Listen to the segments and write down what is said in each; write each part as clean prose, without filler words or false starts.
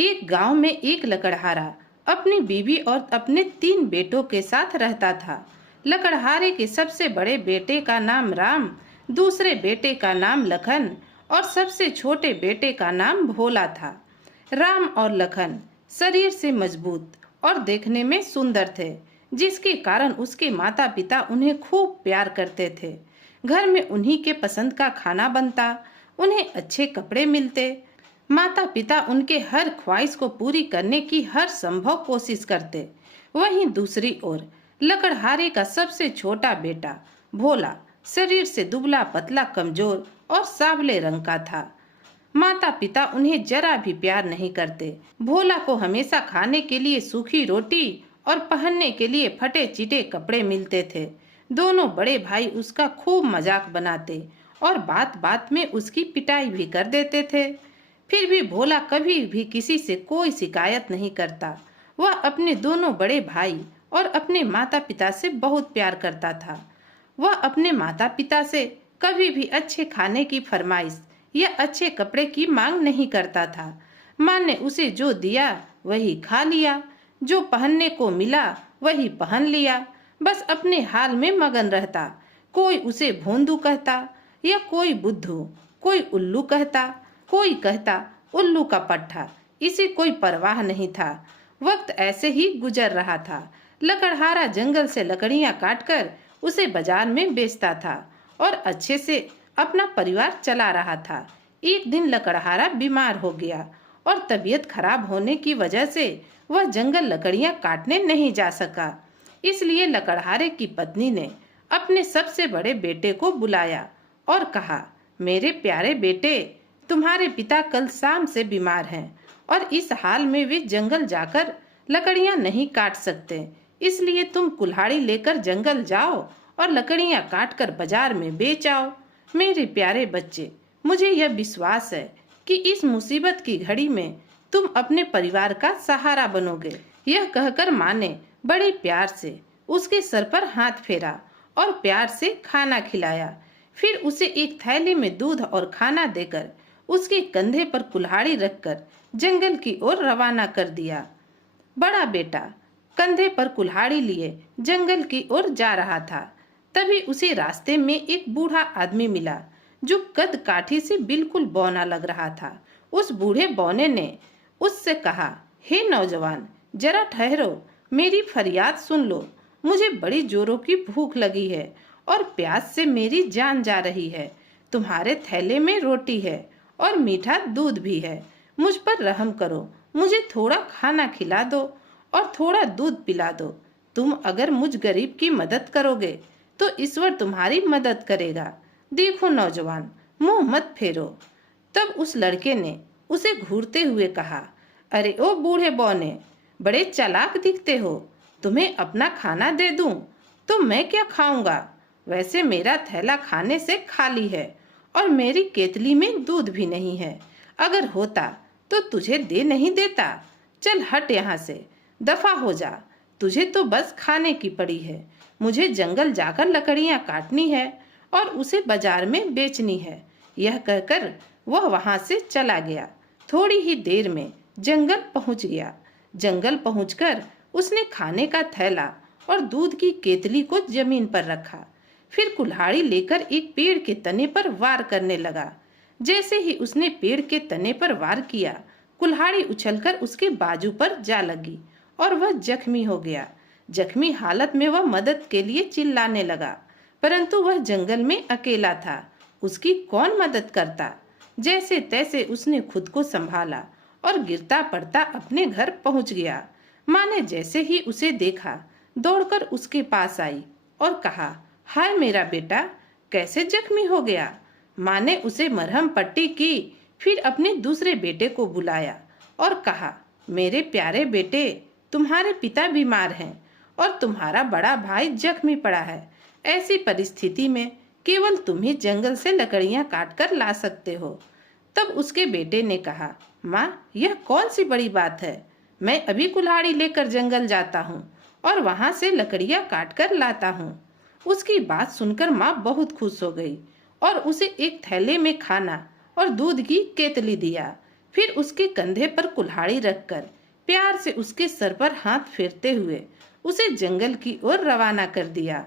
एक गांव में एक लकड़हारा अपनी बीवी और अपने 3 बेटों के साथ रहता था। लकड़हारे के सबसे बड़े बेटे का नाम राम, दूसरे बेटे का नाम लखन और सबसे छोटे बेटे का नाम भोला था। राम और लखन शरीर से मजबूत और देखने में सुंदर थे, जिसके कारण उसके माता पिता उन्हें खूब प्यार करते थे। घर में उन्हीं के पसंद का खाना बनता, उन्हें अच्छे कपड़े मिलते। माता पिता उनके हर ख्वाहिश को पूरी करने की हर संभव कोशिश करते। वहीं दूसरी ओर लकड़हारे का सबसे छोटा बेटा भोला शरीर से दुबला पतला कमजोर और सांवले रंग का था। माता पिता उन्हें जरा भी प्यार नहीं करते। भोला को हमेशा खाने के लिए सूखी रोटी और पहनने के लिए फटे चिटे कपड़े मिलते थे। दोनों बड़े भाई उसका खूब मजाक बनाते और बात बात में उसकी पिटाई भी कर देते थे। फिर भी भोला कभी भी किसी से कोई शिकायत नहीं करता। वह अपने दोनों बड़े भाई और अपने माता पिता से बहुत प्यार करता था। वह अपने माता पिता से कभी भी अच्छे खाने की फरमाइश या अच्छे कपड़े की मांग नहीं करता था। माँ ने उसे जो दिया वही खा लिया, जो पहनने को मिला वही पहन लिया, बस अपने हाल में मगन रहता। कोई उसे भोंदू कहता या कोई बुद्धू, कोई उल्लू कहता, कोई कहता उल्लू का पट्ठा, इसे कोई परवाह नहीं था। वक्त ऐसे ही गुजर रहा था। लकड़हारा जंगल से लकड़ियां काटकर उसे बाजार में बेचता था और अच्छे से अपना परिवार चला रहा था। एक दिन लकड़हारा बीमार हो गया और तबीयत खराब होने की वजह से वह जंगल लकड़ियां काटने नहीं जा सका। इसलिए लकड़हारे की पत्नी ने अपने सबसे बड़े बेटे को बुलाया और कहा, मेरे प्यारे बेटे, तुम्हारे पिता कल शाम से बीमार हैं और इस हाल में वे जंगल जाकर लकड़ियां नहीं काट सकते। इसलिए तुम कुल्हाड़ी लेकर जंगल जाओ और लकड़ियां काटकर बाजार में बेच आओ। मेरे प्यारे बच्चे, मुझे यह विश्वास है कि इस मुसीबत की घड़ी में तुम अपने परिवार का सहारा बनोगे। यह कहकर माँ ने बड़े प्यार से उसके सर पर हाथ फेरा और प्यार से खाना खिलाया। फिर उसे एक थैली में दूध और खाना देकर उसके कंधे पर कुल्हाड़ी रखकर जंगल की ओर रवाना कर दिया। बड़ा बेटा कंधे पर कुल्हाड़ी लिए जंगल की ओर जा रहा था। तभी उसे रास्ते में एक बूढ़ा आदमी मिला जो कद काठी से बिल्कुल बौना लग रहा था। उस बूढ़े बौने ने उससे कहा, हे नौजवान, जरा ठहरो, मेरी फरियाद सुन लो। मुझे बड़ी जोरों की भूख लगी है और प्यास से मेरी जान जा रही है। तुम्हारे थैले में रोटी है और मीठा दूध भी है। मुझ पर रहम करो, मुझे थोड़ा खाना खिला दो और थोड़ा दूध पिला दो। तुम अगर मुझ गरीब की मदद करोगे तो ईश्वर तुम्हारी मदद करेगा। देखो नौजवान, मुंह मत फेरो। तब उस लड़के ने उसे घूरते हुए कहा, अरे ओ बूढ़े बौने, बड़े चालाक दिखते हो। तुम्हें अपना खाना दे दूं तो मैं क्या खाऊंगा? वैसे मेरा थैला खाने से खाली है और मेरी केतली में दूध भी नहीं है। अगर होता तो तुझे दे नहीं देता। चल हट यहाँ से, दफा हो जा। तुझे तो बस खाने की पड़ी है। मुझे जंगल जाकर लकड़ियाँ काटनी है और उसे बाजार में बेचनी है। यह कहकर वह वहाँ से चला गया। थोड़ी ही देर में जंगल पहुँच गया। जंगल पहुँचकर उसने खाने का थैला और दूध की केतली को जमीन पर रखा। फिर कुल्हाड़ी लेकर एक पेड़ के तने पर वार करने लगा। जैसे ही उसने पेड़ के तने पर वार किया, कुल्हाड़ी उछलकर उसके बाजू पर जा लगी और वह जख्मी हो गया। जख्मी हालत में वह मदद के लिए चिल्लाने लगा, परंतु वह जंगल में अकेला था। उसकी कौन मदद करता? जैसे तैसे उसने खुद को संभाला और गिरता पड़ता अपने घर पहुंच गया। माँ ने जैसे ही उसे देखा, दौड़कर उसके पास आई और कहा, हाय मेरा बेटा, कैसे जख्मी हो गया? माँ ने उसे मरहम पट्टी की। फिर अपने दूसरे बेटे को बुलाया और कहा, मेरे प्यारे बेटे, तुम्हारे पिता बीमार हैं और तुम्हारा बड़ा भाई जख्मी पड़ा है। ऐसी परिस्थिति में केवल तुम ही जंगल से लकड़ियां काटकर ला सकते हो। तब उसके बेटे ने कहा, माँ, यह कौन सी बड़ी बात है? मैं अभी कुल्हाड़ी लेकर जंगल जाता हूँ और वहाँ से लकड़ियां काटकर लाता हूँ। उसकी बात सुनकर माँ बहुत खुश हो गई और उसे एक थैले में खाना और दूध की केतली दिया। फिर उसके कंधे पर कुल्हाड़ी रखकर प्यार से उसके सर पर हाथ फेरते हुए उसे जंगल की ओर रवाना कर दिया।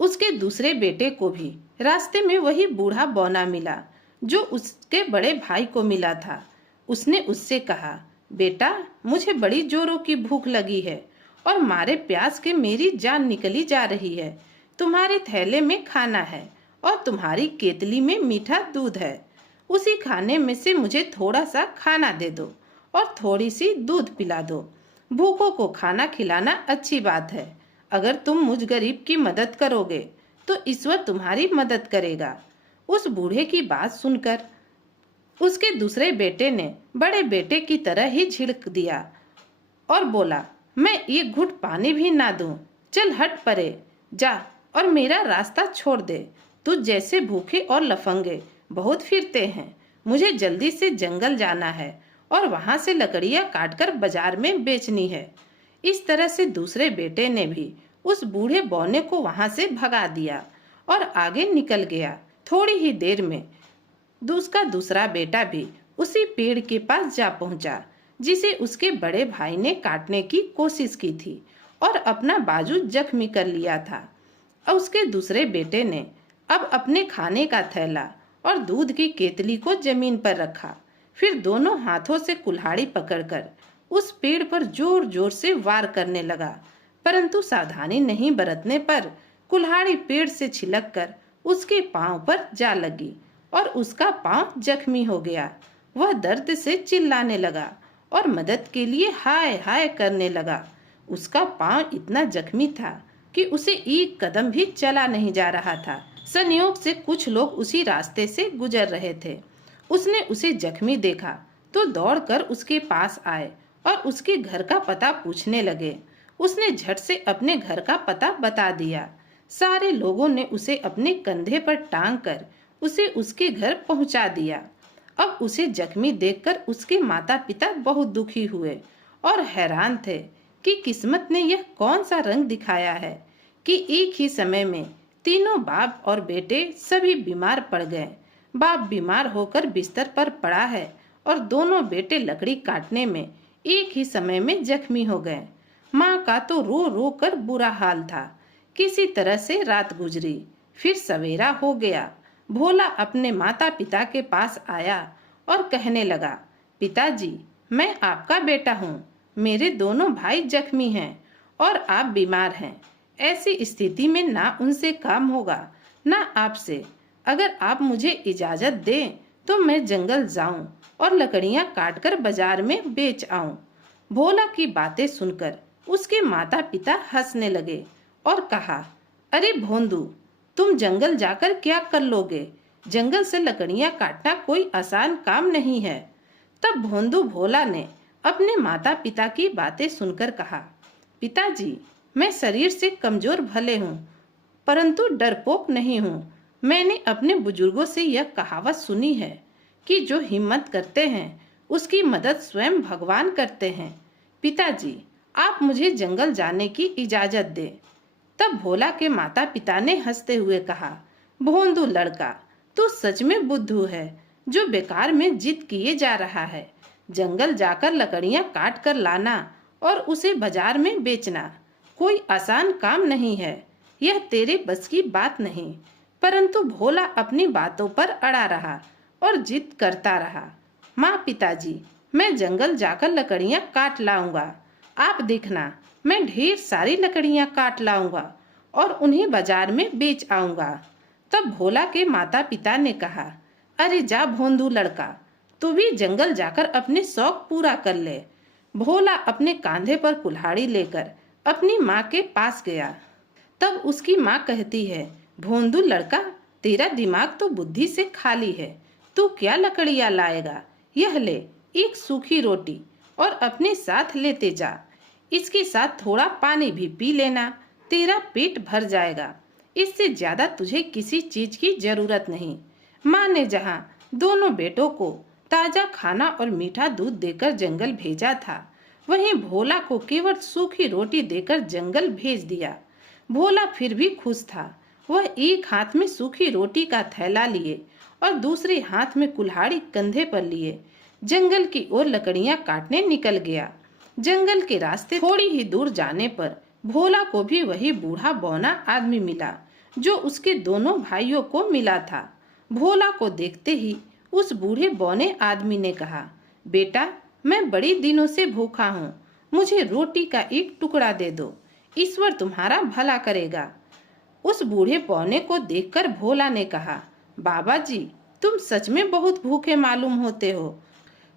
उसके दूसरे बेटे को भी रास्ते में वही बूढ़ा बौना मिला जो उसके बड़े भाई को मिला था। उसने उससे कहा, बेटा, मुझे बड़ी जोरों की भूख लगी है और मारे प्यास के मेरी जान निकली जा रही है। तुम्हारे थैले में खाना है और तुम्हारी केतली में मीठा दूध है। उसी खाने में से मुझे थोड़ा सा खाना दे दो और थोड़ी सी दूध पिला दो। भूखों को खाना खिलाना अच्छी बात है। अगर तुम मुझ गरीब की मदद करोगे तो ईश्वर तुम्हारी मदद करेगा। उस बूढ़े की बात सुनकर उसके दूसरे बेटे ने बड़े बेटे की तरह ही झिड़क दिया और बोला, मैं एक घुट पानी भी ना दूं। चल हट परे, जा और मेरा रास्ता छोड़ दे। तुझ जैसे भूखे और लफंगे बहुत फिरते हैं। मुझे जल्दी से जंगल जाना है और वहां से लकड़ियां काटकर बाजार में बेचनी है। इस तरह से दूसरे बेटे ने भी उस बूढ़े बौने को वहां से भगा दिया और आगे निकल गया। थोड़ी ही देर में उसका दूसरा बेटा भी उसी पेड़ के पास जा पहुंचा जिसे उसके बड़े भाई ने काटने की कोशिश की थी और अपना बाजू जख्मी कर लिया था। और उसके दूसरे बेटे ने अब अपने खाने का थैला और दूध की केतली को जमीन पर रखा। फिर दोनों हाथों से कुल्हाड़ी पकड़कर उस पेड़ पर जोर जोर से वार करने लगा, परंतु सावधानी नहीं बरतने पर कुल्हाड़ी पेड़ से छिलककर उसके पांव पर जा लगी और उसका पांव जख्मी हो गया। वह दर्द से चिल्लाने लगा और मदद के लिए हाय हाय करने लगा। उसका पांव इतना जख्मी था कि उसे एक कदम भी चला नहीं जा रहा था। संयोग से कुछ लोग उसी रास्ते से गुजर रहे थे। उसने उसे जख्मी देखा तो दौड़कर उसके पास आए और उसके घर का पता पूछने लगे। उसने झट से अपने घर का पता बता दिया। सारे लोगों ने उसे अपने कंधे पर टांग कर उसे उसके घर पहुंचा दिया। अब उसे जख्मी देखकर उसके माता पिता बहुत दुखी हुए और हैरान थे कि किस्मत ने यह कौन सा रंग दिखाया है कि एक ही समय में तीनों बाप और बेटे सभी बीमार पड़ गए। बाप बीमार होकर बिस्तर पर पड़ा है और दोनों बेटे लकड़ी काटने में एक ही समय में जख्मी हो गए। माँ का तो रो रो कर बुरा हाल था। किसी तरह से रात गुजरी, फिर सवेरा हो गया। भोला अपने माता पिता के पास आया और कहने लगा, पिताजी, मैं आपका बेटा हूँ। मेरे दोनों भाई जख्मी हैं और आप बीमार हैं। ऐसी स्थिति में ना उनसे काम होगा ना आपसे। अगर आप मुझे इजाजत दें तो मैं जंगल जाऊं और लकड़ियां काटकर बाजार में बेच आऊं। भोला की बातें सुनकर उसके माता पिता हंसने लगे और कहा, अरे भोंदू, तुम जंगल जाकर क्या कर लोगे? जंगल से लकड़ियां काटना कोई आसान काम नहीं है। तब भोंदू भोला ने अपने माता पिता की बातें सुनकर कहा, पिताजी, मैं शरीर से कमजोर भले हूँ परंतु डरपोक नहीं हूँ। मैंने अपने बुजुर्गों से यह कहावत सुनी है कि जो हिम्मत करते हैं उसकी मदद स्वयं भगवान करते हैं। पिताजी, आप मुझे जंगल जाने की इजाजत दें। तब भोला के माता पिता ने हंसते हुए कहा, भोंदू लड़का, तू सच में बुद्धू है जो बेकार में जिद किए जा रहा है। जंगल जाकर लकड़ियां काट कर लाना और उसे बाजार में बेचना कोई आसान काम नहीं है। यह तेरे बस की बात नहीं। परंतु भोला अपनी बातों पर अड़ा रहा और जिद करता रहा। माँ, पिताजी, मैं जंगल जाकर लकड़ियां काट लाऊंगा। आप देखना, मैं ढेर सारी लकड़ियां काट लाऊंगा और उन्हें बाजार में बेच आऊंगा। तब भोला के माता पिता ने कहा, अरे जा भोंदू लड़का, तू भी जंगल जाकर अपने शौक पूरा कर ले। भोला अपने कांधे पर कुल्हाड़ी लेकर अपनी माँ के पास गया। तब उसकी माँ कहती है, भोंदू लड़का, तेरा दिमाग तो बुद्धि से खाली है। तू क्या लकड़ियाँ लाएगा? यह ले, एक सूखी रोटी और अपने साथ लेते जा। इसके साथ थोड़ा पानी भी पी लेना, तेरा पेट भर जाएगा। इससे ज्यादा तुझे किसी चीज की जरूरत नहीं। माँ ने जहाँ दोनों बेटों को ताजा खाना और मीठा दूध देकर जंगल भेजा था, वहीं भोला को केवल सूखी रोटी देकर जंगल भेज दिया। भोला फिर भी खुश था। वह एक हाथ में सूखी रोटी का थैला लिए और दूसरे हाथ में कुल्हाड़ी कंधे पर लिए जंगल की ओर लकड़ियां काटने निकल गया। जंगल के रास्ते थोड़ी ही दूर जाने पर भोला को भी वही बूढ़ा बौना आदमी मिला जो उसके दोनों भाइयों को मिला था। भोला को देखते ही उस बूढ़े बौने आदमी ने कहा, बेटा, मैं बड़ी दिनों से भूखा हूँ, मुझे रोटी का एक टुकड़ा दे दो, ईश्वर तुम्हारा भला करेगा। उस बूढ़े बौने को देखकर भोला ने कहा, बाबा जी, तुम सच में बहुत भूखे मालूम होते हो,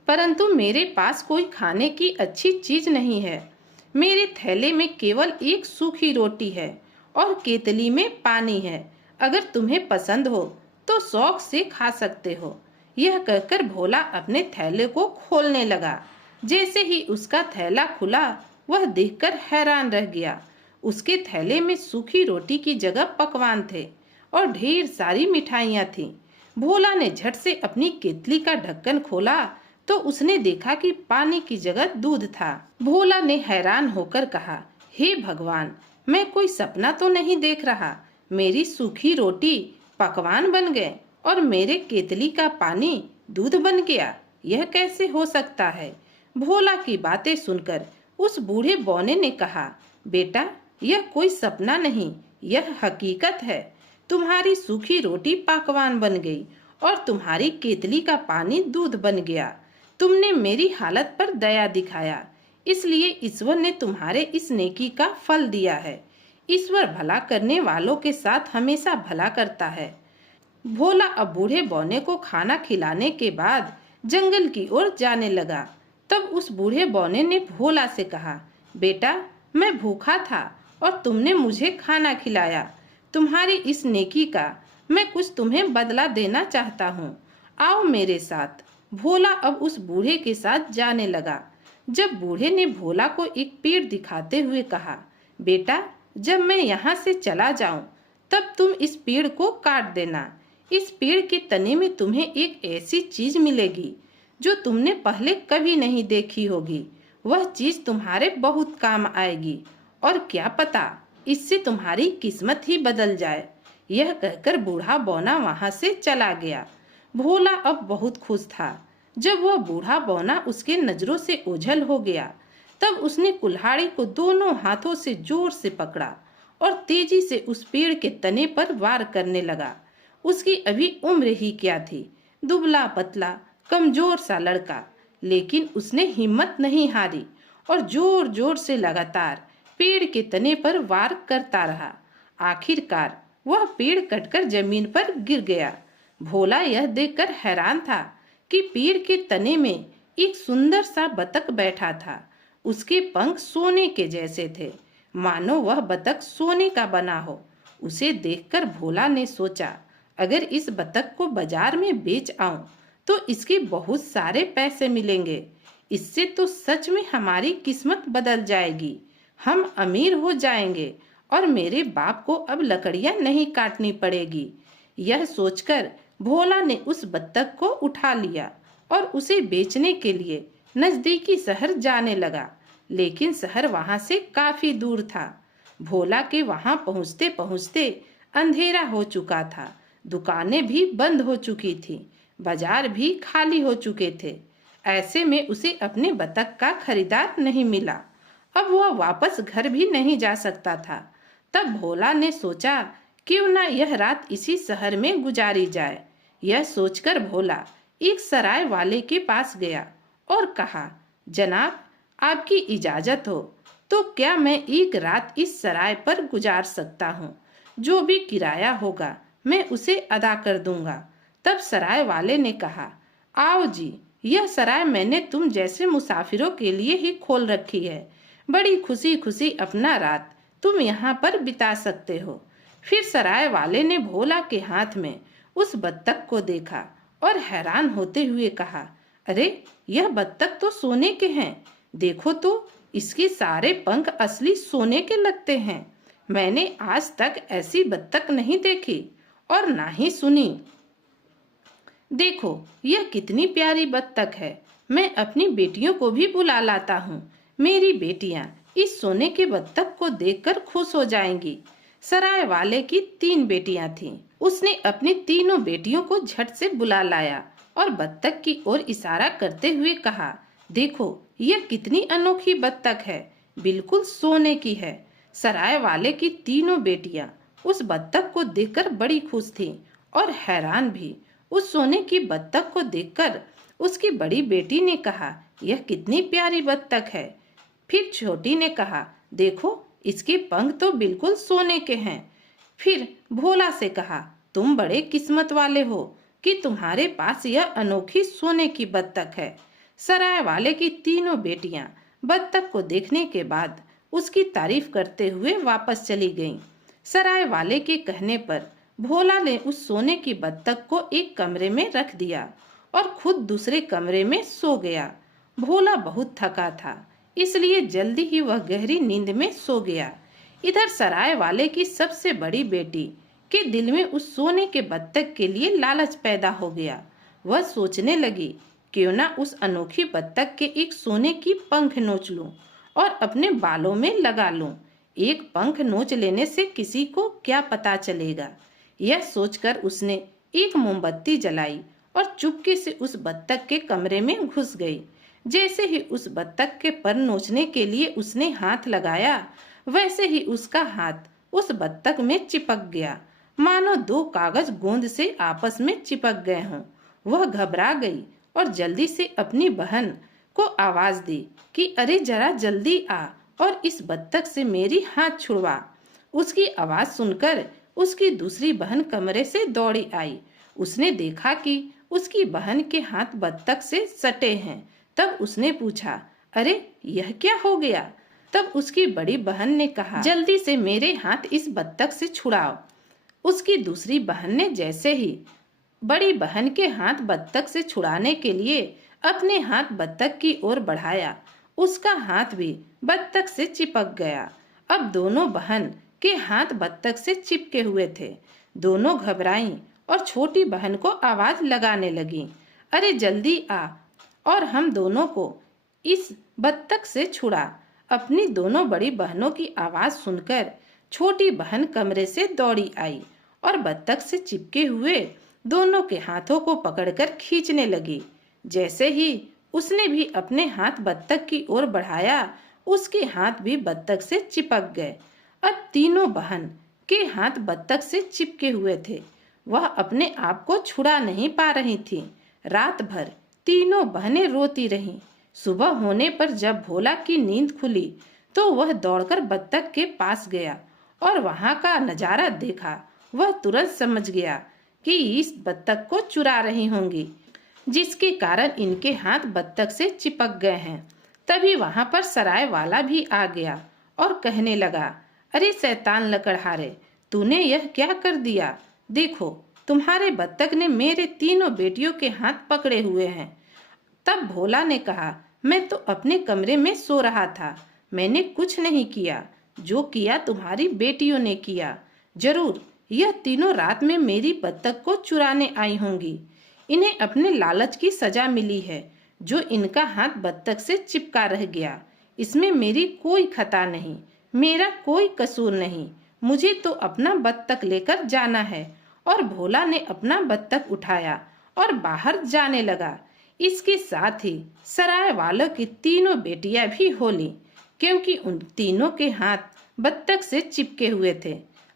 परंतु मेरे पास कोई खाने की अच्छी चीज नहीं है। मेरे थैले में केवल एक सूखी रोटी है और केतली में पानी है। अगर तुम्हें पसंद हो तो शौक से खा सकते हो। यह कहकर भोला अपने थैले को खोलने लगा। जैसे ही उसका थैला खुला, वह देखकर हैरान रह गया। उसके थैले में सूखी रोटी की जगह पकवान थे और ढेर सारी मिठाइयाँ थीं। भोला ने झट से अपनी केतली का ढक्कन खोला तो उसने देखा कि पानी की जगह दूध था। भोला ने हैरान होकर कहा, हे भगवान, मैं कोई सपना तो नहीं देख रहा। मेरी सूखी रोटी पकवान बन गए और मेरे केतली का पानी दूध बन गया। यह कैसे हो सकता है? भोला की बातें सुनकर उस बूढ़े बौने ने कहा, बेटा, यह कोई सपना नहीं, यह हकीकत है। तुम्हारी सूखी रोटी पकवान बन गई और तुम्हारी केतली का पानी दूध बन गया। तुमने मेरी हालत पर दया दिखाया, इसलिए ईश्वर ने तुम्हारे इस नेकी का फल दिया है। ईश्वर भला करने वालों के साथ हमेशा भला करता है। भोला अब बूढ़े बौने को खाना खिलाने के बाद जंगल की ओर जाने लगा। तब उस बूढ़े बौने ने भोला से कहा, बेटा, मैं भूखा था और तुमने मुझे खाना खिलाया। तुम्हारी इस नेकी का मैं कुछ तुम्हें बदला देना चाहता हूँ। आओ मेरे साथ। भोला अब उस बूढ़े के साथ जाने लगा। जब बूढ़े ने भोला को एक पेड़ दिखाते हुए कहा, बेटा, जब मैं यहाँ से चला जाऊं तब तुम इस पेड़ को काट देना। इस पेड़ के तने में तुम्हें एक ऐसी चीज मिलेगी जो तुमने पहले कभी नहीं देखी होगी। वह चीज तुम्हारे बहुत काम आएगी और क्या पता इससे तुम्हारी किस्मत ही बदल जाए। यह कहकर बूढ़ा बौना वहां से चला गया। भोला अब बहुत खुश था। जब वह बूढ़ा बौना उसके नजरों से ओझल हो गया, तब उसने कुल्हाड़ी को दोनों हाथों से जोर से पकड़ा और तेजी से उस पेड़ के तने पर वार करने लगा। उसकी अभी उम्र ही क्या थी, दुबला पतला कमजोर सा लड़का, लेकिन उसने हिम्मत नहीं हारी और जोर जोर से लगातार पेड़ के तने पर वार करता रहा। आखिरकार वह पेड़ कटकर जमीन पर गिर गया। भोला यह देखकर हैरान था कि पेड़ के तने में एक सुंदर सा बतख बैठा था। उसके पंख सोने के जैसे थे, मानो वह बतख सोने का बना हो। उसे देखकर भोला ने सोचा, अगर इस बतख को बाजार में बेच आऊं तो इसके बहुत सारे पैसे मिलेंगे। इससे तो सच में हमारी किस्मत बदल जाएगी। हम अमीर हो जाएंगे और मेरे बाप को अब लकड़ियां नहीं काटनी पड़ेगी। यह सोचकर भोला ने उस बत्तख को उठा लिया और उसे बेचने के लिए नजदीकी शहर जाने लगा। लेकिन शहर वहां से काफी दूर था। भोला के वहां पहुंचते पहुंचते अंधेरा हो चुका था। दुकानें भी बंद हो चुकी थी, बाजार भी खाली हो चुके थे। ऐसे में उसे अपने बतख का खरीदार नहीं मिला। अब वह वापस घर भी नहीं जा सकता था। तब भोला ने सोचा, क्यों ना यह रात इसी शहर में गुजारी जाए। यह सोचकर भोला एक सराय वाले के पास गया और कहा, जनाब, आपकी इजाजत हो तो क्या मैं एक रात इस सराय पर गुजार सकता हूँ? जो भी किराया होगा मैं उसे अदा कर दूंगा। तब सराय वाले ने कहा, आओ जी, यह सराय मैंने तुम जैसे मुसाफिरों के लिए ही खोल रखी है। बड़ी खुशी खुशी अपना रात तुम यहाँ पर बिता सकते हो। फिर सराय वाले ने भोला के हाथ में उस बत्तख को देखा और हैरान होते हुए कहा, अरे, यह बत्तख तो सोने के हैं। देखो तो, इसके सारे पंख असली सोने के लगते हैं। मैंने आज तक ऐसी बत्तख नहीं देखी और ना ही सुनी। देखो, यह कितनी प्यारी बत्तख है। मैं अपनी बेटियों को भी बुला लाता हूँ। मेरी बेटियाँ इस सोने के बत्तख को देखकर खुश हो जाएंगी। सराय वाले की 3 बेटियां थीं। उसने अपनी तीनों बेटियों को झट से बुला लाया और बत्तख की ओर इशारा करते हुए कहा, देखो यह कितनी अनोखी बत्तख है, बिल्कुल सोने की है। सराय वाले की तीनों बेटियां उस बत्तख को देखकर बड़ी खुश थीं और हैरान भी। उस सोने की बत्तख को देखकर उसकी बड़ी बेटी ने कहा, यह कितनी प्यारी बत्तख है। फिर छोटी ने कहा, देखो इसके पंख तो बिल्कुल सोने के हैं। फिर भोला से कहा, तुम बड़े किस्मत वाले हो कि तुम्हारे पास यह अनोखी सोने की बत्तख है। सराय वाले की तीनों बेटियां बत्तख को देखने के बाद उसकी तारीफ करते हुए वापस चली गईं। सराय वाले के कहने पर भोला ने उस सोने की बत्तख को एक कमरे में रख दिया और खुद दूसरे कमरे में सो गया। भोला बहुत थका था, इसलिए जल्दी ही वह गहरी नींद में सो गया। इधर सराय वाले की सबसे बड़ी बेटी के दिल में उस सोने के बत्तख के लिए लालच पैदा हो गया। वह सोचने लगी, क्यों ना उस अनोखी बत्तख के एक सोने की पंख नोच लूं और अपने बालों में लगा लूं। एक पंख नोच लेने से किसी को क्या पता चलेगा। यह सोचकर उसने एक मोमबत्ती जलाई और चुपके से उस बत्तख के कमरे में घुस गई। जैसे ही उस बत्तख के पर नोचने के लिए उसने हाथ लगाया, वैसे ही उसका हाथ उस बत्तख में चिपक गया, मानो दो कागज गोंद से आपस में चिपक गए हों। वह घबरा गई और जल्दी से अपनी बहन को आवाज दी कि अरे जरा जल्दी आ और इस बत्तख से मेरी हाथ छुड़वा। उसकी आवाज सुनकर उसकी दूसरी बहन कमरे से दौड़ी आई। उसने देखा कि उसकी बहन के हाथ बत्तख से सटे हैं। तब उसने पूछा, अरे यह क्या हो गया। तब उसकी बड़ी बहन ने कहा, जल्दी से मेरे हाथ इस बत्तख से छुड़ाओ। उसकी दूसरी बहन ने जैसे ही बड़ी बहन के हाथ बत्तख से छुड़ाने के लिए अपने हाथ बत्तख की ओर बढ़ाया, उसका हाथ भी बत्तख से चिपक गया। अब दोनों बहन के हाथ बत्तख से चिपके हुए थे। दोनों घबराईं और छोटी बहन को आवाज लगाने लगी, अरे जल्दी आ और हम दोनों को इस बत्तख से छुड़ा। अपनी दोनों बड़ी बहनों की आवाज सुनकर छोटी बहन कमरे से दौड़ी आई और बत्तख से चिपके हुए दोनों के हाथों को पकड़कर खींचने लगी। जैसे ही उसने भी अपने हाथ बत्तख की ओर बढ़ाया, उसके हाथ भी बत्तख से चिपक गए। अब तीनों बहन के हाथ बत्तख से चिपके हुए थे। वह अपने आप को छुड़ा नहीं पा रही थी। रात भर तीनों बहनें रोती रहीं। सुबह होने पर जब भोला की नींद खुली तो वह दौड़कर बत्तख के पास गया और वहां का नजारा देखा। वह तुरंत समझ गया कि इस बत्तख को चुरा रही होंगी, जिसके कारण इनके हाथ बत्तख से चिपक गए हैं। तभी वहां पर सराय वाला भी आ गया और कहने लगा, अरे शैतान लकड़हारे, तूने यह क्या कर दिया। देखो तुम्हारे बत्तख ने मेरे तीनों बेटियों के हाथ पकड़े हुए हैं। तब भोला ने कहा, मैं तो अपने कमरे में सो रहा था, मैंने कुछ नहीं किया। जो किया तुम्हारी बेटियों ने किया। जरूर यह तीनों रात में मेरी बत्तख को चुराने आई होंगी। इन्हें अपने लालच की सजा मिली है, जो इनका हाथ बत्तख से चिपका रह गया। इसमें मेरी कोई खता नहीं, मेरा कोई कसूर नहीं। मुझे तो अपना बत्तख लेकर जाना है। और भोला ने अपना बत्तख उठाया और बाहर जाने लगा। इसके साथ ही सराय वालों की तीनों बेटियां भी होली, क्योंकि उन तीनों के हाथ बत्तख से चिपके हुए थे।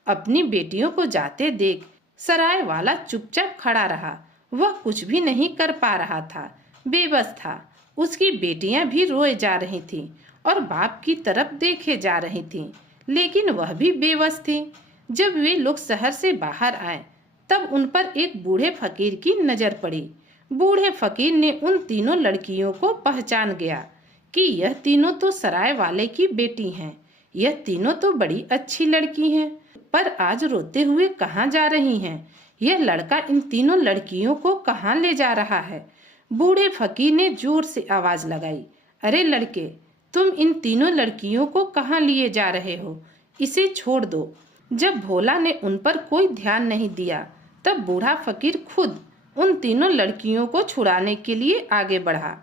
अपनी बेटियों को जाते देख सराय वाला चुपचाप खड़ा रहा। वह कुछ भी नहीं कर पा रहा था, बेबस था। उसकी बेटियां भी रोए जा रही थीं और बाप की तरफ देखे जा रही थीं, लेकिन वह भी बेबस थी। जब वे लोग शहर से बाहर आए तब उन पर एक बूढ़े फकीर की नजर पड़ी। बूढ़े फकीर ने उन तीनों लड़कियों को पहचान गया कि यह तीनों तो सराय वाले की बेटी हैं। यह तीनों तो बड़ी अच्छी लड़की हैं, पर आज रोते हुए कहाँ जा रही हैं। यह लड़का इन तीनों लड़कियों को कहाँ ले जा रहा है। बूढ़े फकीर ने जोर से आवाज लगाई, अरे लड़के, तुम इन तीनों लड़कियों को कहाँ लिए जा रहे हो, इसे छोड़ दो। जब भोला ने उन पर कोई ध्यान नहीं दिया, तब बूढ़ा फकीर खुद उन तीनों लड़कियों को छुड़ाने के लिए आगे बढ़ा।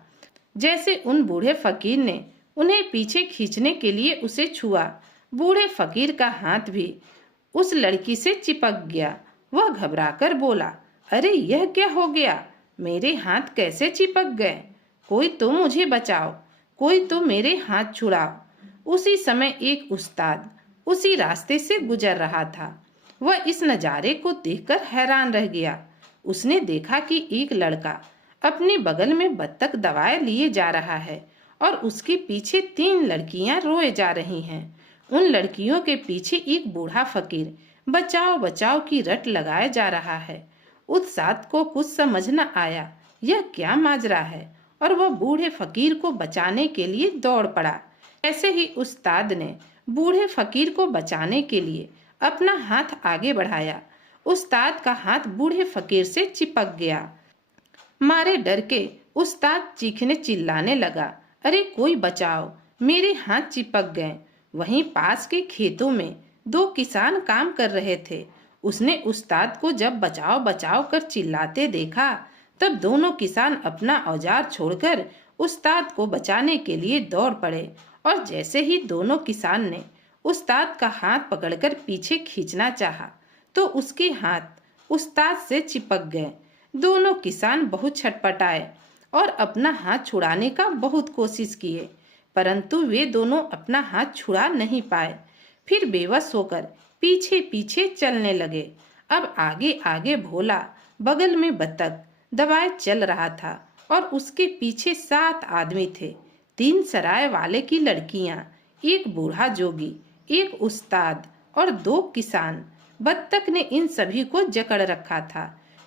जैसे उन बूढ़े फकीर ने उन्हें पीछे खींचने के लिए उसे छुआ, बूढ़े फकीर का हाथ भी उस लड़की से चिपक गया। वह घबराकर बोला, अरे यह क्या हो गया, मेरे हाथ कैसे चिपक गए? कोई तो मुझे बचाओ, कोई तो मेरे हाथ छुड़ाओ। उसी समय एक उस्ताद उसी रास्ते से गुजर रहा था। वह इस नज़ारे को देखकर हैरान रह गया। उसने देखा कि एक लड़का अपने बगल में बत्तख दबाए लिए जा रहा है और उसके पीछे 3 लड़कियां रोए जा रही हैं। उन लड़कियों के पीछे एक बूढ़ा फकीर बचाओ बचाओ की रट लगाए जा रहा है। उस्ताद को कुछ समझ न आया यह क्या माजरा है और वह बूढ़े फकीर को बचाने के लिए दौड़ पड़ा। ऐसे ही उस्ताद ने बूढ़े फकीर को बचाने के लिए अपना हाथ आगे बढ़ाया। उस्ताद का हाथ बूढ़े फकीर से चिपक गया। मारे डर के उस्ताद चीखने चिल्लाने लगा, अरे कोई बचाओ, मेरे हाथ चिपक गए। वहीं पास के खेतों में 2 किसान काम कर रहे थे। उसने उस्ताद को जब बचाओ बचाओ कर चिल्लाते देखा तब दोनों किसान अपना औजार छोड़कर उस्ताद को बचाने के लिए दौड़ पड़े और जैसे ही दोनों किसान ने उस्ताद का हाथ पकड़कर पीछे खींचना चाहा तो उसके हाथ उस्ताद से चिपक गए। दोनों किसान बहुत छटपटाए और अपना हाथ छुड़ाने का बहुत कोशिश किए, परंतु वे दोनों अपना हाथ छुड़ा नहीं पाए। फिर बेबस होकर पीछे पीछे चलने लगे। अब आगे आगे भोला बगल में बत्तख दबाए चल रहा था और उसके पीछे 7 आदमी थे। 3 सराय वाले की लड़कियां, एक बूढ़ा जोगी, एक उस्ताद और 2 किसान। बत्तख ने इन सभी को जकड़ रखा था।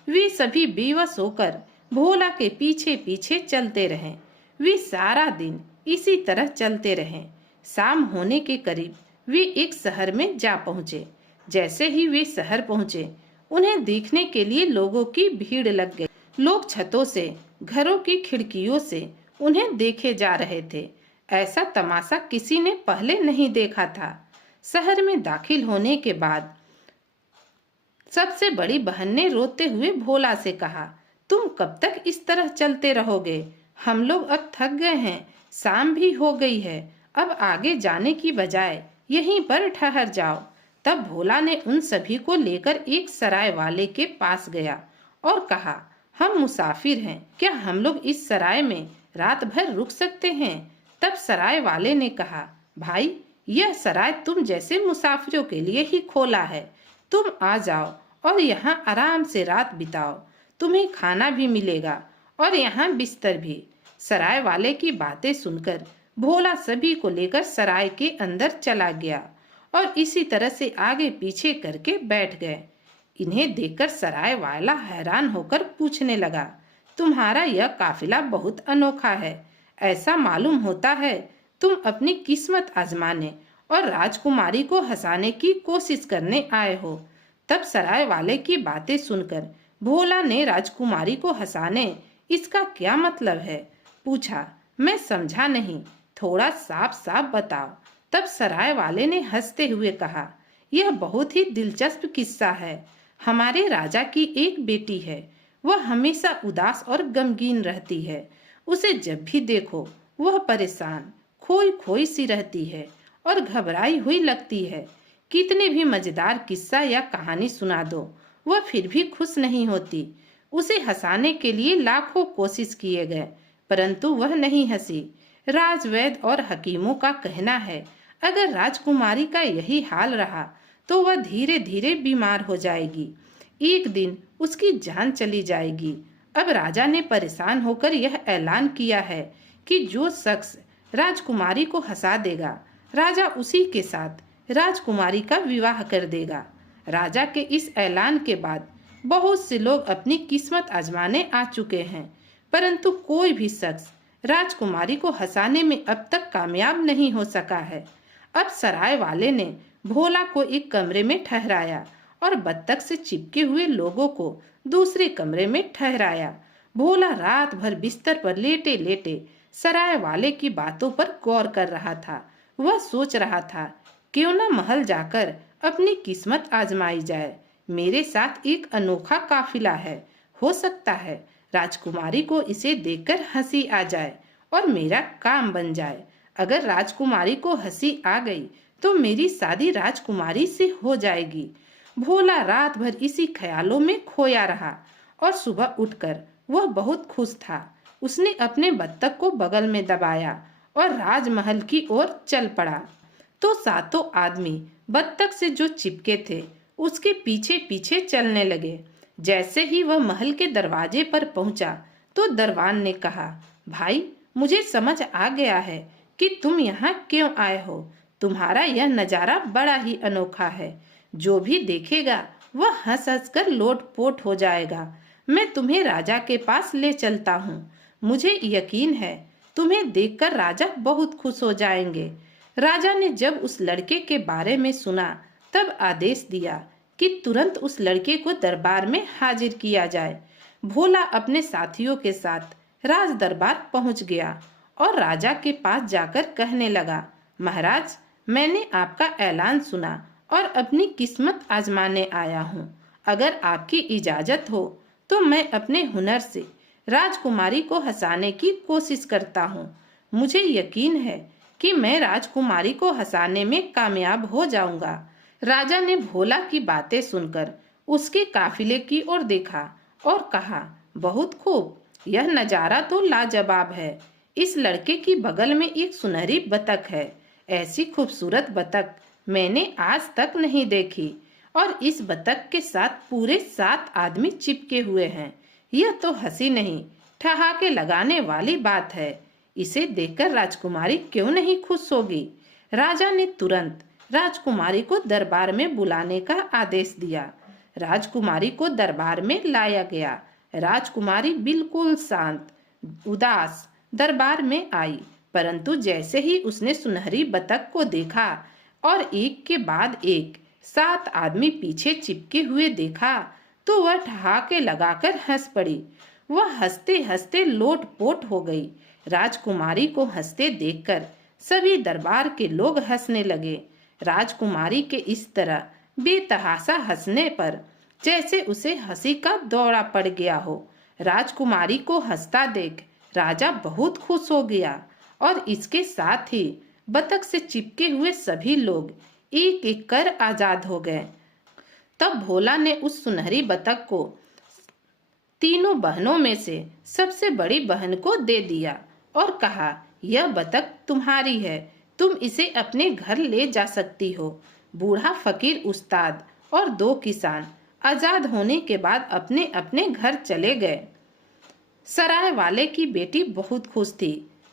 वे सभी बेबस होकर भोला के पीछे पीछे चलते रहे। वे सारा दिन इसी तरह चलते रहे। शाम होने के करीब वे एक शहर में जा पहुँचे। जैसे ही वे शहर पहुँचे उन्हें देखने के लिए लोगों की भीड़ लग गई। लोग छतों से, घरों की खिड़कियों से उन्हें देखे जा रहे थे। ऐसा तमाशा किसी ने पहले नहीं देखा था। शहर में दाखिल होने के बाद सबसे बड़ी बहन ने रोते हुए भोला से कहा, तुम कब तक इस तरह चलते रहोगे? हम लोग अब थक गए हैं, शाम भी हो गई है। अब आगे जाने की बजाय यहीं पर ठहर जाओ। तब भोला ने उन सभी को लेकर एक सराय वाले के पास गया और कहा, हम मुसाफिर हैं, क्या हम लोग इस सराय में रात भर रुक सकते हैं? तब सराय वाले ने कहा, भाई यह सराय तुम जैसे मुसाफिरों के लिए ही खोला है। तुम आ जाओ और यहाँ आराम से रात बिताओ। तुम्हें खाना भी मिलेगा और यहाँ बिस्तर भी। सराय वाले की बातें सुनकर भोला सभी को लेकर सराय के अंदर चला गया और इसी तरह से आगे पीछे करके बैठ गए। इन्हें देखकर सराय वाला हैरान होकर पूछने लगा, तुम्हारा यह काफिला बहुत अनोखा है। ऐसा मालूम होता है तुम अपनी किस्मत आजमाने और राजकुमारी को हंसाने की कोशिश करने आए हो। तब सराय वाले की बातें सुनकर भोला ने राजकुमारी को हंसाने, इसका क्या मतलब है, पूछा। मैं समझा नहीं, थोड़ा साफ साफ बताओ। तब सराय वाले ने हंसते हुए कहा, यह बहुत ही दिलचस्प किस्सा है। हमारे राजा की एक बेटी है। वह हमेशा उदास और गमगीन रहती है। उसे जब भी देखो वह परेशान, खोई खोई सी रहती है और घबराई हुई लगती है। कितने भी मजेदार किस्सा या कहानी सुना दो वह फिर भी खुश नहीं होती। उसे हंसाने के लिए लाखों कोशिश किए गए परंतु वह नहीं हंसी। राजवैद्य और हकीमों का कहना है अगर राजकुमारी का यही हाल रहा तो वह धीरे धीरे बीमार हो जाएगी। एक दिन उसकी जान चली जाएगी। अब राजा ने परेशान होकर यह ऐलान किया है कि जो शख्स राजकुमारी को हंसा देगा राजा उसी के साथ राजकुमारी का विवाह कर देगा। राजा के इस ऐलान के बाद बहुत से लोग अपनी किस्मत आजमाने आ चुके हैं परंतु कोई भी शख्स राजकुमारी को हंसाने में अब तक कामयाब नहीं हो सका है। अब सराय वाले ने भोला को एक कमरे में ठहराया और बत्तख से चिपके हुए लोगों को दूसरे कमरे में ठहराया। भोला रात भर बिस्तर पर लेटे लेटे सराय वाले की बातों पर गौर कर रहा था। वह सोच रहा था, क्यों न महल जाकर अपनी किस्मत आजमाई जाए। मेरे साथ एक अनोखा काफिला है। हो सकता है राजकुमारी को इसे देखकर हंसी आ जाए और मेरा काम बन जाए। अगर राजकुमारी को हंसी आ गई तो मेरी शादी राजकुमारी से हो जाएगी। भोला रात भर इसी ख्यालों में खोया रहा और सुबह उठकर वह बहुत खुश था। उसने अपने बत्तख को बगल में दबाया और राजमहल की ओर चल पड़ा। तो सातों आदमी बत्तख से जो चिपके थे उसके पीछे पीछे चलने लगे। जैसे ही वह महल के दरवाजे पर पहुंचा तो दरबान ने कहा, भाई, मुझे समझ आ गया है कि तुम यहाँ क्यों आए हो। तुम्हारा यह नज़ारा बड़ा ही अनोखा है। जो भी देखेगा वह हंस हंस कर लोटपोट हो जाएगा। मैं तुम्हें राजा के पास ले चलता हूँ। मुझे यकीन है तुम्हें देखकर राजा बहुत खुश हो जाएंगे। राजा ने जब उस लड़के के बारे में सुना तब आदेश दिया कि तुरंत उस लड़के को दरबार में हाजिर किया जाए। भोला अपने साथियों के साथ राज दरबार पहुंच गया और राजा के पास जाकर कहने लगा, महाराज, मैंने आपका ऐलान सुना और अपनी किस्मत आजमाने आया हूँ। अगर आपकी इजाजत हो तो मैं अपने हुनर से राजकुमारी को हंसाने की कोशिश करता हूँ। मुझे यकीन है कि मैं राजकुमारी को हंसाने में कामयाब हो जाऊंगा। राजा ने भोला की बातें सुनकर उसके काफिले की ओर देखा और कहा, बहुत खूब, यह नज़ारा तो लाजवाब है। इस लड़के की बगल में एक सुनहरी बतख है। ऐसी खूबसूरत बतख मैंने आज तक नहीं देखी और इस बतख के साथ पूरे 7 आदमी चिपके हुए हैं। यह तो हंसी नहीं, ठहाके लगाने वाली बात है। इसे देखकर राजकुमारी क्यों नहीं खुश होगी। राजा ने तुरंत राजकुमारी को दरबार में बुलाने का आदेश दिया। राजकुमारी को दरबार में लाया गया। राजकुमारी बिल्कुल शांत, उदास दरबार में आई, परंतु जैसे ही उसने सुनहरी बतख को देखा और एक के बाद एक 7 आदमी पीछे चिपके हुए देखा तो वह ठहाके लगाकर हंस पड़ी। वह हंसते हंसते लोटपोट हो गई। राजकुमारी को हंसते देखकर सभी दरबार के लोग हंसने लगे। राजकुमारी के इस तरह बेतहाशा हंसने पर जैसे उसे हंसी का दौरा पड़ गया हो। राजकुमारी को हंसता देख राजा बहुत खुश हो गया और इसके साथ ही बतख से चिपके हुए सभी लोग एक एक कर आजाद हो गए। तब भोला ने उस सुनहरी बतख को तीनों बहनों में से सबसे बड़ी बहन को दे दिया और कहा, यह बतख तुम्हारी है, तुम इसे अपने घर ले जा सकती हो। बूढ़ा फकीर उस्ताद और 2 किसान आजाद होने के बाद अपने अपने घर चले गए। सराय वाले की बेटी बहुत खुश थी।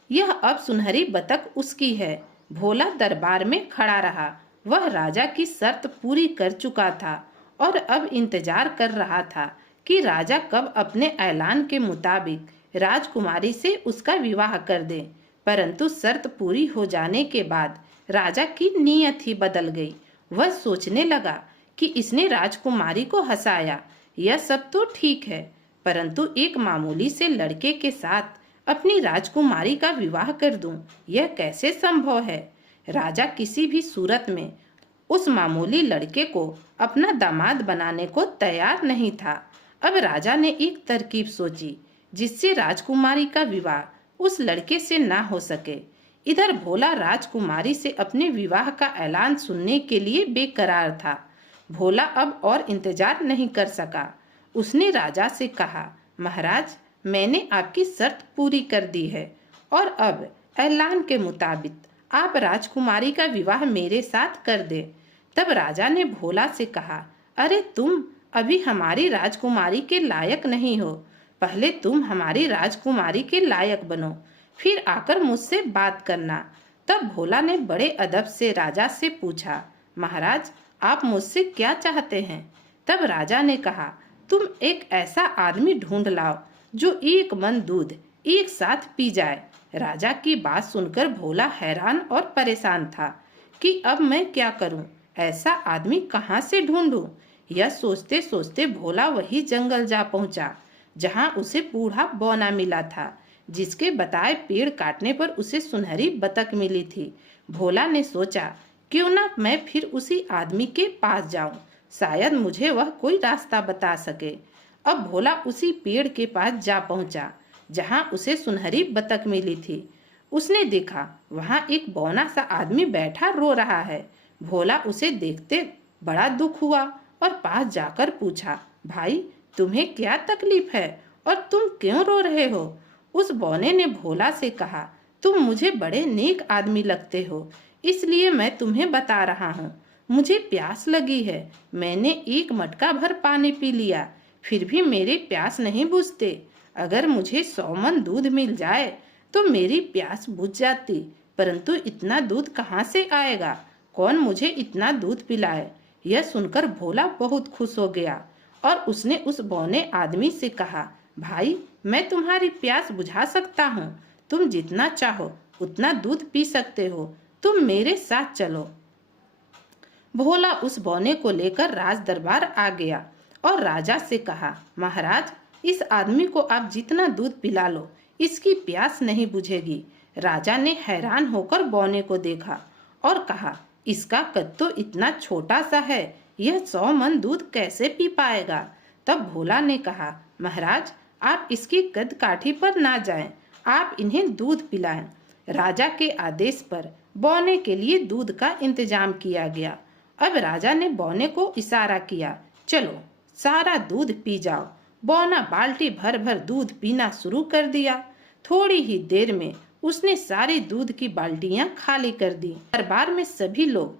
यह अब सुनहरी बतख उसकी है। भोला दरबार में खड़ा रहा। वह राजा की शर्त पूरी कर चुका था और अब इंतजार कर रहा था कि राजा कब अपने ऐलान के मुताबिक राजकुमारी से उसका विवाह कर दे। परंतु शर्त पूरी हो जाने के बाद राजा की नीयत ही बदल गई। वह सोचने लगा कि इसने राजकुमारी को हंसाया, यह सब तो ठीक है, परंतु एक मामूली से लड़के के साथ अपनी राजकुमारी का विवाह कर दूं, यह कैसे संभव है। राजा किसी भी सूरत में उस मामूली लड़के को अपना दामाद बनाने को तैयार नहीं था। अब राजा ने एक तरकीब सोची जिससे राजकुमारी का विवाह उस लड़के से ना हो सके। इधर भोला राजकुमारी से अपने विवाह का ऐलान सुनने के लिए बेकरार था। भोला अब और इंतजार नहीं कर सका। उसने राजा से कहा, महाराज, मैंने आपकी शर्त पूरी कर दी है और अब ऐलान के मुताबिक आप राजकुमारी का विवाह मेरे साथ कर दे। तब राजा ने भोला से कहा, अरे तुम अभी हमारी राजकुमारी के लायक नहीं हो। पहले तुम हमारी राजकुमारी के लायक बनो, फिर आकर मुझसे बात करना। तब भोला ने बड़े अदब से राजा से पूछा, महाराज, आप मुझसे क्या चाहते हैं। तब राजा ने कहा, तुम एक ऐसा आदमी ढूंढ लाओ जो एक मन दूध एक साथ पी जाए। राजा की बात सुनकर भोला हैरान और परेशान था कि अब मैं क्या करूं, ऐसा आदमी कहां से ढूंढूं। यह सोचते सोचते भोला वही जंगल जा पहुंचा जहां उसे बूढ़ा बौना मिला था, जिसके बताए पेड़ काटने पर उसे सुनहरी बतख मिली थी। भोला ने सोचा, क्यों ना मैं फिर उसी आदमी के पास जाऊं, शायद मुझे वह कोई रास्ता बता सके। अब भोला उसी पेड़ के पास जा पहुंचा जहां उसे सुनहरी बतख मिली थी। उसने देखा वहां एक बौना सा आदमी बैठा रो रहा है। भोला उसे देखते बड़ा दुख हुआ और पास जाकर पूछा, भाई, तुम्हें क्या तकलीफ है और तुम क्यों रो रहे हो? उस बौने ने भोला से कहा, तुम मुझे बड़े नेक आदमी लगते हो, इसलिए मैं तुम्हें बता रहा हूँ। मुझे प्यास लगी है, मैंने एक मटका भर पानी पी लिया, फिर भी मेरी प्यास नहीं बुझते। अगर मुझे 100 मन दूध मिल जाए तो मेरी प्यास बुझ जाती, परंतु इतना दूध कहाँ से आएगा? कौन मुझे इतना दूध पिलाए? यह सुनकर भोला बहुत खुश हो गया और उसने उस बौने आदमी से कहा, भाई मैं तुम्हारी प्यास बुझा सकता हूँ, तुम जितना चाहो उतना दूध पी सकते हो, तुम मेरे साथ चलो। भोला उस बौने को लेकर राज दरबार आ गया और राजा से कहा, महाराज इस आदमी को आप जितना दूध पिला लो, इसकी प्यास नहीं बुझेगी। राजा ने हैरान होकर बौने को देखा और कहा, इसका कद तो इतना छोटा सा है, यह 100 मन दूध कैसे पी पाएगा? तब भोला ने कहा, महाराज आप इसकी कद काठी पर ना जाएं, आप इन्हें दूध पिलाएं। राजा के आदेश पर बौने के लिए दूध का इंतजाम किया गया। अब राजा ने बौने को इशारा किया, चलो सारा दूध पी जाओ। बौना बाल्टी भर भर दूध पीना शुरू कर दिया। थोड़ी ही देर में उसने सारी दूध की बाल्टियां खाली कर दी। दरबार में सभी लोग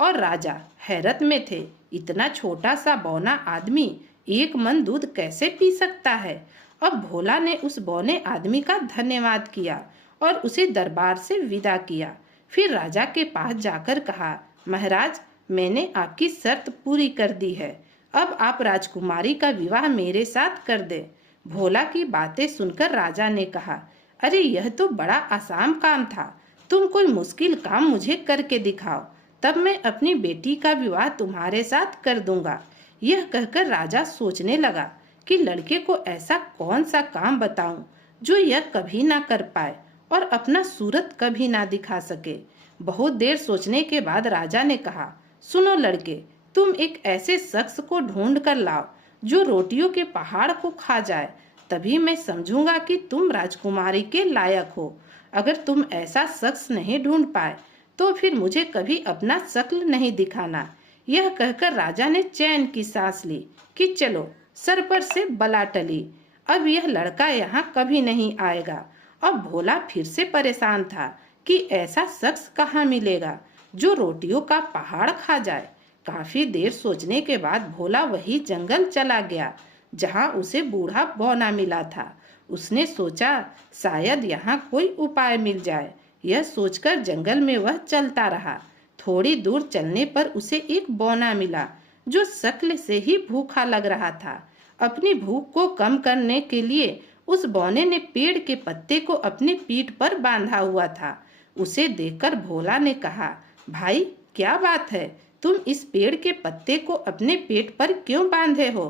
और राजा हैरत में थे। इतना छोटा सा बौना आदमी 1 मन दूध कैसे पी सकता है? अब भोला ने उस बौने आदमी का धन्यवाद किया और उसे दरबार से विदा किया। फिर राजा के पास जाकर कहा, महाराज मैंने आपकी शर्त पूरी कर दी है, अब आप राजकुमारी का विवाह मेरे साथ कर दे। भोला की बातें सुनकर राजा ने कहा, अरे यह तो बड़ा आसान काम था, तुम कोई मुश्किल काम मुझे करके दिखाओ, तब मैं अपनी बेटी का विवाह तुम्हारे साथ कर दूंगा। यह कहकर राजा सोचने लगा कि लड़के को ऐसा कौन सा काम बताऊं जो यह कभी ना कर पाए और अपना सूरत कभी ना दिखा सके। बहुत देर सोचने के बाद राजा ने कहा, सुनो लड़के, तुम एक ऐसे शख्स को ढूंढ कर लाओ जो रोटियों के पहाड़ को खा जाए, तभी मैं समझूंगा कि तुम राजकुमारी के लायक हो। अगर तुम ऐसा शख्स नहीं ढूंढ पाए तो फिर मुझे कभी अपना शक्ल नहीं दिखाना। यह कहकर राजा ने चैन की सांस ली कि चलो सर पर से बला टली, अब यह लड़का यहाँ कभी नहीं आएगा। अब भोला फिर से परेशान था कि ऐसा शख्स कहाँ मिलेगा जो रोटियों का पहाड़ खा जाए। काफी देर सोचने के बाद भोला वही जंगल चला गया जहाँ उसे बूढ़ा बौना मिला था। उसने सोचा शायद यहाँ कोई उपाय मिल जाए। यह सोचकर जंगल में वह चलता रहा। थोड़ी दूर चलने पर उसे एक बौना मिला जो शक्ल से ही भूखा लग रहा था। अपनी भूख को कम करने के लिए उस बौने ने पेड़ के पत्ते को अपनी पीठ पर बांधा हुआ था। उसे देखकर भोला ने कहा, भाई क्या बात है, तुम इस पेड़ के पत्ते को अपने पेट पर क्यों बांधे हो?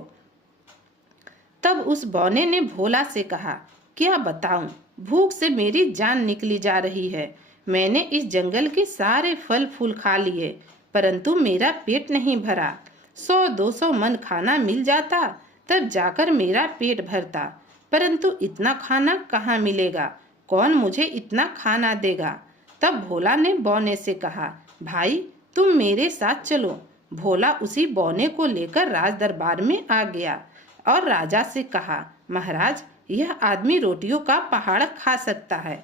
तब उस बौने ने भोला से कहा, क्या बताऊं, भूख से मेरी जान निकली जा रही है। मैंने इस जंगल के सारे फल फूल खा लिए, परंतु मेरा पेट नहीं भरा। 100-200 मन खाना मिल जाता तब जाकर मेरा पेट भरता, परंतु इतना खाना कहाँ मिलेगा? कौन मुझे इतना खाना देगा? तब भोला ने बौने से कहा, भाई तुम मेरे साथ चलो। भोला उसी बौने को लेकर राज दरबार में आ गया और राजा से कहा, महाराज यह आदमी रोटियों का पहाड़ खा सकता है।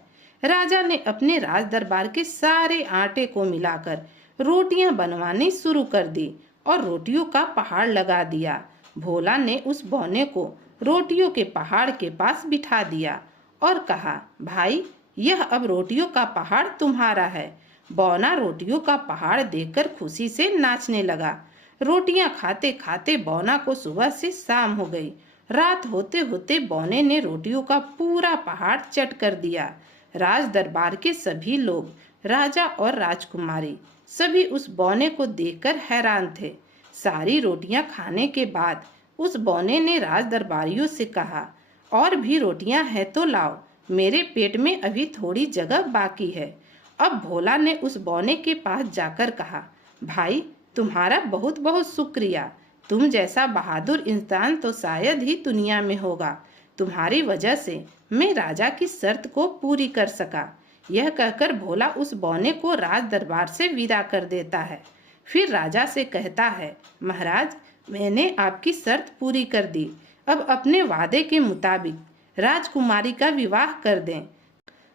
राजा ने अपने राज दरबार के सारे आटे को मिलाकर रोटियां बनवानी शुरू कर दी और रोटियों का पहाड़ लगा दिया। भोला ने उस बौने को रोटियों के पहाड़ के पास बिठा दिया और कहा, भाई यह अब रोटियों का पहाड़ तुम्हारा है। बौना रोटियों का पहाड़ देखकर खुशी से नाचने लगा। रोटियां खाते खाते बौना को सुबह से शाम हो गई। रात होते होते बौने ने रोटियों का पूरा पहाड़ चट कर दिया। राज दरबार के सभी लोग, राजा और राजकुमारी, सभी उस बौने को देखकर हैरान थे। सारी रोटियां खाने के बाद उस बौने ने राज दरबारियों से कहा, और भी रोटियां हैं तो लाओ, मेरे पेट में अभी थोड़ी जगह बाकी है। अब भोला ने उस बौने के पास जाकर कहा, भाई तुम्हारा बहुत बहुत शुक्रिया, तुम जैसा बहादुर इंसान तो शायद ही दुनिया में होगा। तुम्हारी वजह से मैं राजा की शर्त को पूरी कर सका। यह कहकर भोला उस बौने को राज दरबार से विदा कर देता है। फिर राजा से कहता है, महाराज मैंने आपकी शर्त पूरी कर दी, अब अपने वादे के मुताबिक राजकुमारी का विवाह कर दें।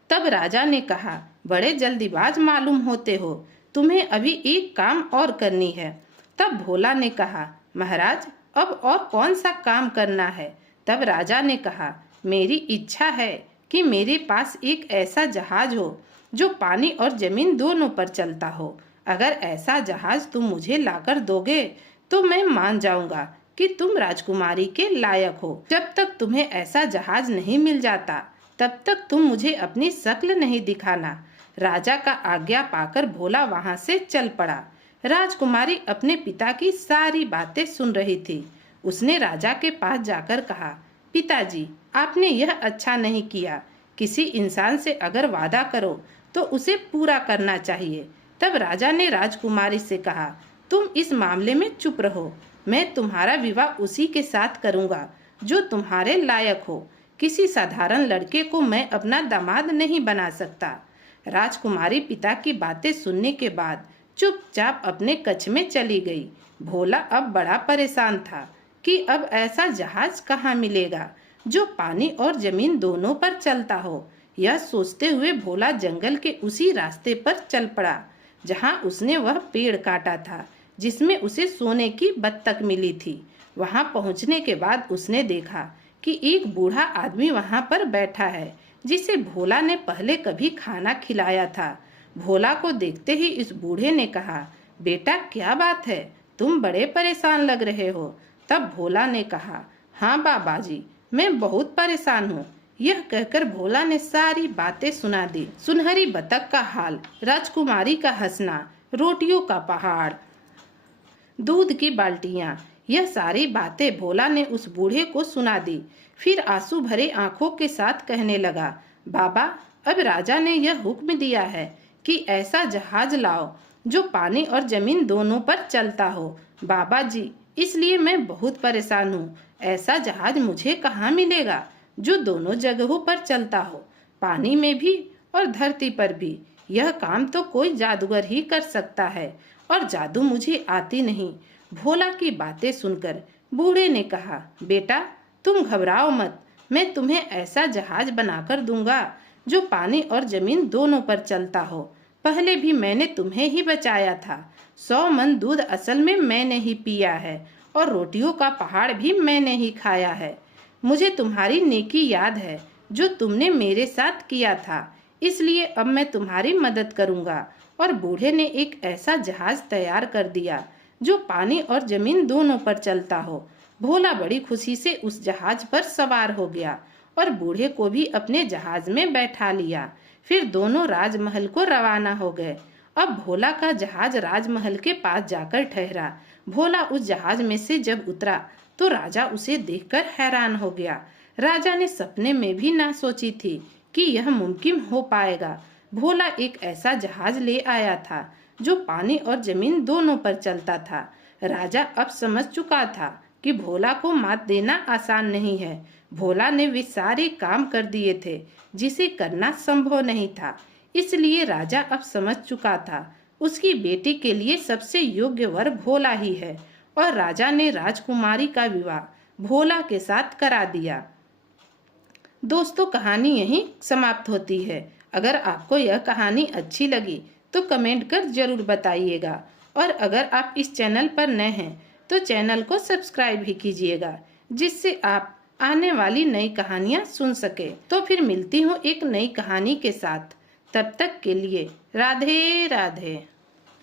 तब राजा ने कहा, बड़े जल्दीबाज मालूम होते हो, तुम्हें अभी एक काम और करनी है। तब भोला ने कहा, महाराज अब और कौन सा काम करना है? तब राजा ने कहा, मेरी इच्छा है कि मेरे पास एक ऐसा जहाज हो जो पानी और जमीन दोनों पर चलता हो। अगर ऐसा जहाज तुम मुझे लाकर दोगे तो मैं मान जाऊंगा कि तुम राजकुमारी के लायक हो। जब तक तुम्हें ऐसा जहाज नहीं मिल जाता तब तक तुम मुझे अपनी शक्ल नहीं दिखाना। राजा का आज्ञा पाकर भोला वहां से चल पड़ा। राजकुमारी अपने पिता की सारी बातें सुन रही थी। उसने राजा के पास जाकर कहा, पिताजी, आपने यह अच्छा नहीं किया। किसी इंसान से अगर वादा करो तो उसे पूरा करना चाहिए। तब राजा ने राजकुमारी से कहा, तुम इस मामले में चुप रहो। मैं तुम्हारा विवाह उसी के साथ करूंगा जो तुम्हारे लायक हो। किसी साधारण लड़के को मैं अपना दामाद नहीं बना सकता। राजकुमारी पिता की बातें सुनने के बाद चुपचाप अपने कक्ष में चली गई। भोला अब बड़ा परेशान था कि अब ऐसा जहाज कहाँ मिलेगा जो पानी और जमीन दोनों पर चलता हो। यह सोचते हुए भोला जंगल के उसी रास्ते पर चल पड़ा जहाँ उसने वह पेड़ काटा था जिसमें उसे सोने की बत्तख मिली थी। वहां पहुंचने के बाद उसने देखा कि एक बूढ़ा आदमी वहां पर बैठा है जिसे भोला ने पहले कभी खाना खिलाया था। भोला को देखते ही इस बूढ़े ने कहा, बेटा क्या बात है, तुम बड़े परेशान लग रहे हो। तब भोला ने कहा, हाँ बाबा जी, मैं बहुत परेशान हूँ। यह कहकर भोला ने सारी बातें सुना दी। सुनहरी बतख का हाल, राजकुमारी का हंसना, रोटियों का पहाड़, दूध की बाल्टियां, यह सारी बातें भोला ने उस बूढ़े को सुना दी। फिर आंसू भरे आंखों के साथ कहने लगा, बाबा, अब राजा ने यह हुक्म दिया है कि ऐसा जहाज लाओ जो पानी और जमीन दोनों पर चलता हो। बाबा जी, इसलिए मैं बहुत परेशान हूँ। ऐसा जहाज मुझे कहाँ मिलेगा जो दोनों जगहों पर चलता हो, पानी में भी और धरती पर भी। यह काम तो कोई जादूगर ही कर सकता है और जादू मुझे आती नहीं। भोला की बातें सुनकर बूढ़े ने कहा, बेटा तुम घबराओ मत, मैं तुम्हें ऐसा जहाज बनाकर दूंगा जो पानी और जमीन दोनों पर चलता हो। पहले भी मैंने तुम्हें ही बचाया था। 100 मन दूध असल में मैंने ही पिया है और रोटियों का पहाड़ भी मैंने ही खाया है। मुझे तुम्हारी नेकी याद है जो तुमने मेरे साथ किया था, इसलिए अब मैं तुम्हारी मदद करूंगा। और बूढ़े ने एक ऐसा जहाज तैयार कर दिया जो पानी और जमीन दोनों पर चलता हो। भोला बड़ी खुशी से उस जहाज पर सवार हो गया और बूढ़े को भी अपने जहाज में बैठा लिया। फिर दोनों राजमहल को रवाना हो गए। अब भोला का जहाज राजमहल के पास जाकर ठहरा। भोला उस जहाज में से जब उतरा तो राजा उसे देखकर हैरान हो गया। राजा ने सपने में भी ना सोची थी कि यह मुमकिन हो पाएगा। भोला एक ऐसा जहाज ले आया था जो पानी और जमीन दोनों पर चलता था। राजा अब समझ चुका था कि भोला को मात देना आसान नहीं है। भोला ने वे सारे काम कर दिए थे जिसे करना संभव नहीं था। इसलिए राजा अब समझ चुका था उसकी बेटी के लिए सबसे योग्य वर भोला ही है और राजा ने राजकुमारी का विवाह भोला के साथ करा दिया। दोस्तों, कहानी यहीं समाप्त होती है। अगर आपको यह कहानी अच्छी लगी तो कमेंट कर जरूर बताइएगा और अगर आप इस चैनल पर नए हैं तो चैनल को सब्सक्राइब भी कीजिएगा जिससे आप आने वाली नई कहानियाँ सुन सके। तो फिर मिलती हूँ एक नई कहानी के साथ। तब तक के लिए राधे राधे।